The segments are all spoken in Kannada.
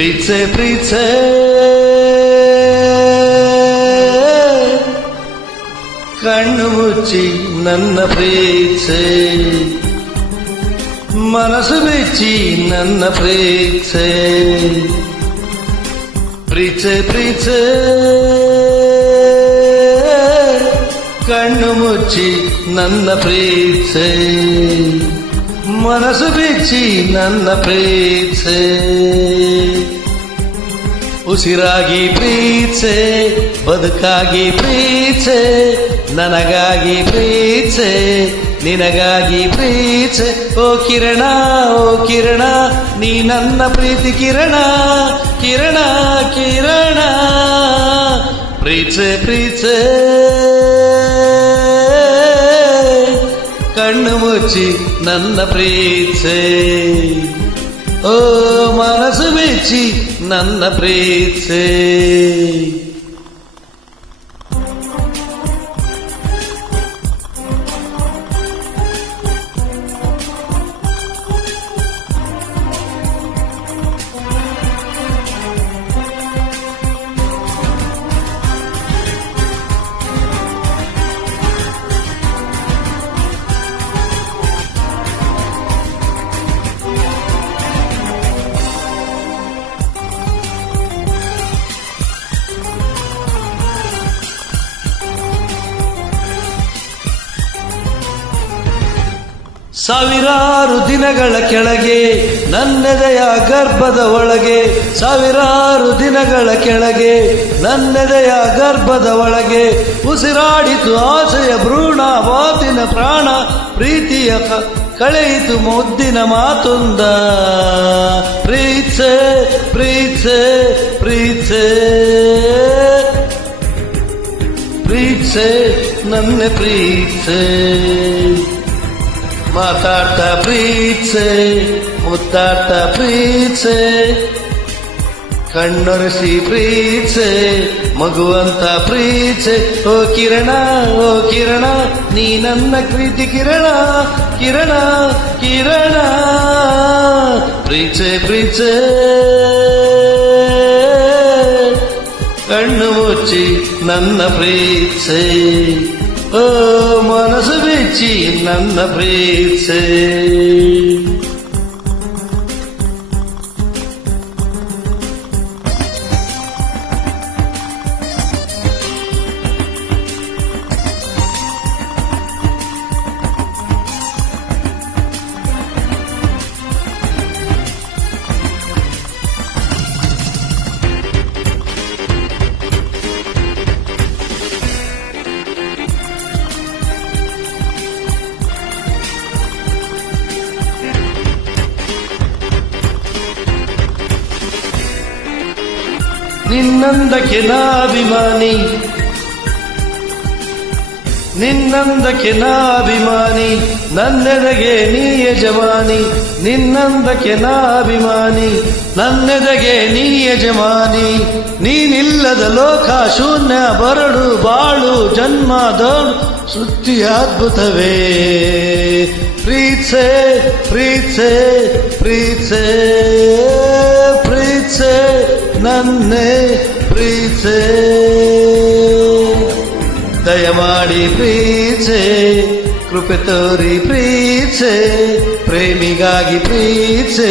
ಪ್ರೀತ್ಸೆ ಪ್ರೀತ್ಸೆ ಕಣ್ಣು ಮುಚ್ಚಿ ನನ್ನ ಪ್ರೀತ್ಸೆ ಮನಸ್ಸು ಬಿಚ್ಚಿ ನನ್ನ ಪ್ರೀತ್ಸೆ ಪ್ರೀತ್ಸೆ ಪ್ರೀತ್ಸೆ ಕಣ್ಣು ಮುಚ್ಚಿ ನನ್ನ ಪ್ರೀತ್ಸೆ ಮನಸ್ಸು ಬಿಚ್ಚಿ ನನ್ನ ಪ್ರೀತ್ಸೆ ಉಸಿರಾಗಿ ಪ್ರೀತ್ಸೆ ಬದುಕಾಗಿ ಪ್ರೀತ್ಸೆ ನನಗಾಗಿ ಪ್ರೀತ್ಸೆ ನಿನಗಾಗಿ ಪ್ರೀತ್ಸೆ ಓ ಕಿರಣ ನೀ ನನ್ನ ಪ್ರೀತಿ ಕಿರಣ ಕಿರಣ ಕಿರಣ ಪ್ರೀತ್ಸೆ ಪ್ರೀತ್ಸೆ ಕಣ್ಣು ಮುಚ್ಚಿ ನನ್ನ ಪ್ರೀತ್ಸೆ ಓ ಮನಸ್ಸು ಬಿಚ್ಚಿ ನನ್ನ ಪ್ರೀತ್ಸೆ ಸಾವಿರಾರು ದಿನಗಳ ಕೆಳಗೆ ನನ್ನೆದೆಯ ಗರ್ಭದ ಒಳಗೆ ಸಾವಿರಾರು ದಿನಗಳ ಕೆಳಗೆ ನನ್ನೆದೆಯ ಗರ್ಭದ ಒಳಗೆ ಉಸಿರಾಡಿತು ಆಸೆಯ ಭ್ರೂಣ ಮಾತಿನ ಪ್ರಾಣ ಪ್ರೀತಿಯ ಕಳೆಯಿತು ಮುದ್ದಿನ ಮಾತೊಂದ ಪ್ರೀತ್ಸೆ ಪ್ರೀತ್ಸೆ ಪ್ರೀತ್ಸೆ ಪ್ರೀತ್ಸೆ ನನ್ನ ಪ್ರೀತ್ಸೆ ಮಾತಾಡ್ತಾ ಪ್ರೀತ್ಸೆ ಮುತ್ತಾಡ್ತಾ ಪ್ರೀತ್ಸೆ ಕಣ್ಣೊರೆಸಿ ಪ್ರೀತ್ಸೆ ಮಗುವಂತ ಪ್ರೀತ್ಸೆ ಓ ಕಿರಣ ನೀ ನನ್ನ ಪ್ರೀತಿ ಕಿರಣ ಕಿರಣ ಕಿರಣ ಪ್ರೀತ್ಸೆ ಪ್ರೀತ್ಸೆ ಕಣ್ಣು ಮುಚ್ಚಿ ನನ್ನ ಪ್ರೀತ್ಸೆ ಓ ಮನಸ್ಸು ಬಿಚ್ಚಿ ನನ್ನ ಪ್ರೀತ್ಸೆ ನಿನ್ನಂದಕ್ಕೆ ನಾಭಿಮಾನಿ ನಿನ್ನಂದಕ್ಕೆ ನಾಭಿಮಾನಿ ನನ್ನೆದೆಗೆ ನೀ ಯಜಮಾನಿ ನಿನ್ನಂದಕ್ಕೆ ನಾಭಿಮಾನಿ ನನ್ನೆದೆಗೆ ನೀ ಯಜಮಾನಿ ನೀನಿಲ್ಲದ ಲೋಕ ಶೂನ್ಯ ಬರಡು ಬಾಳು ಜನ್ಮ ದೋಳು ಸುದ್ದಿ ಅದ್ಭುತವೇ ಪ್ರೀತ್ಸೆ ಪ್ರೀತ್ಸೆ ಪ್ರೀತ್ಸೆ ಪ್ರೀತ್ಸೆ ನನ್ನೇ ಪ್ರೀತ್ಸೆ ದಯಮಾಡಿ ಪ್ರೀತ್ಸೆ ಕೃಪೆ ತೋರಿ ಪ್ರೀತ್ಸೆ ಪ್ರೇಮಿಗಾಗಿ ಪ್ರೀತ್ಸೆ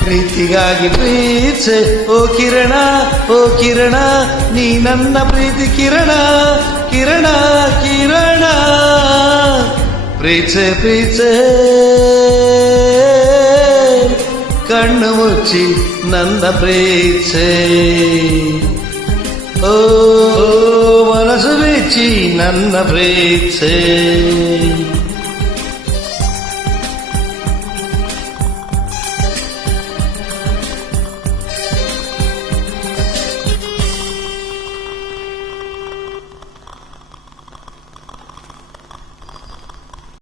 ಪ್ರೀತಿಗಾಗಿ ಪ್ರೀತ್ಸೆ ಓ ಕಿರಣ ನೀ ನನ್ನ ಪ್ರೀತಿ ಕಿರಣ ಕಿರಣ ಕಿರಣ ಪ್ರೀತ್ಸೆ ಪ್ರೀತ್ಸೆ ಕಣ್ಣು ಮುಚ್ಚಿ ನನ್ನ ಪ್ರೀತ್ಸೆ ಓ ಮನಸ್ಸು ಬಿಚ್ಚಿ ನನ್ನ ಪ್ರೀತ್ಸೆ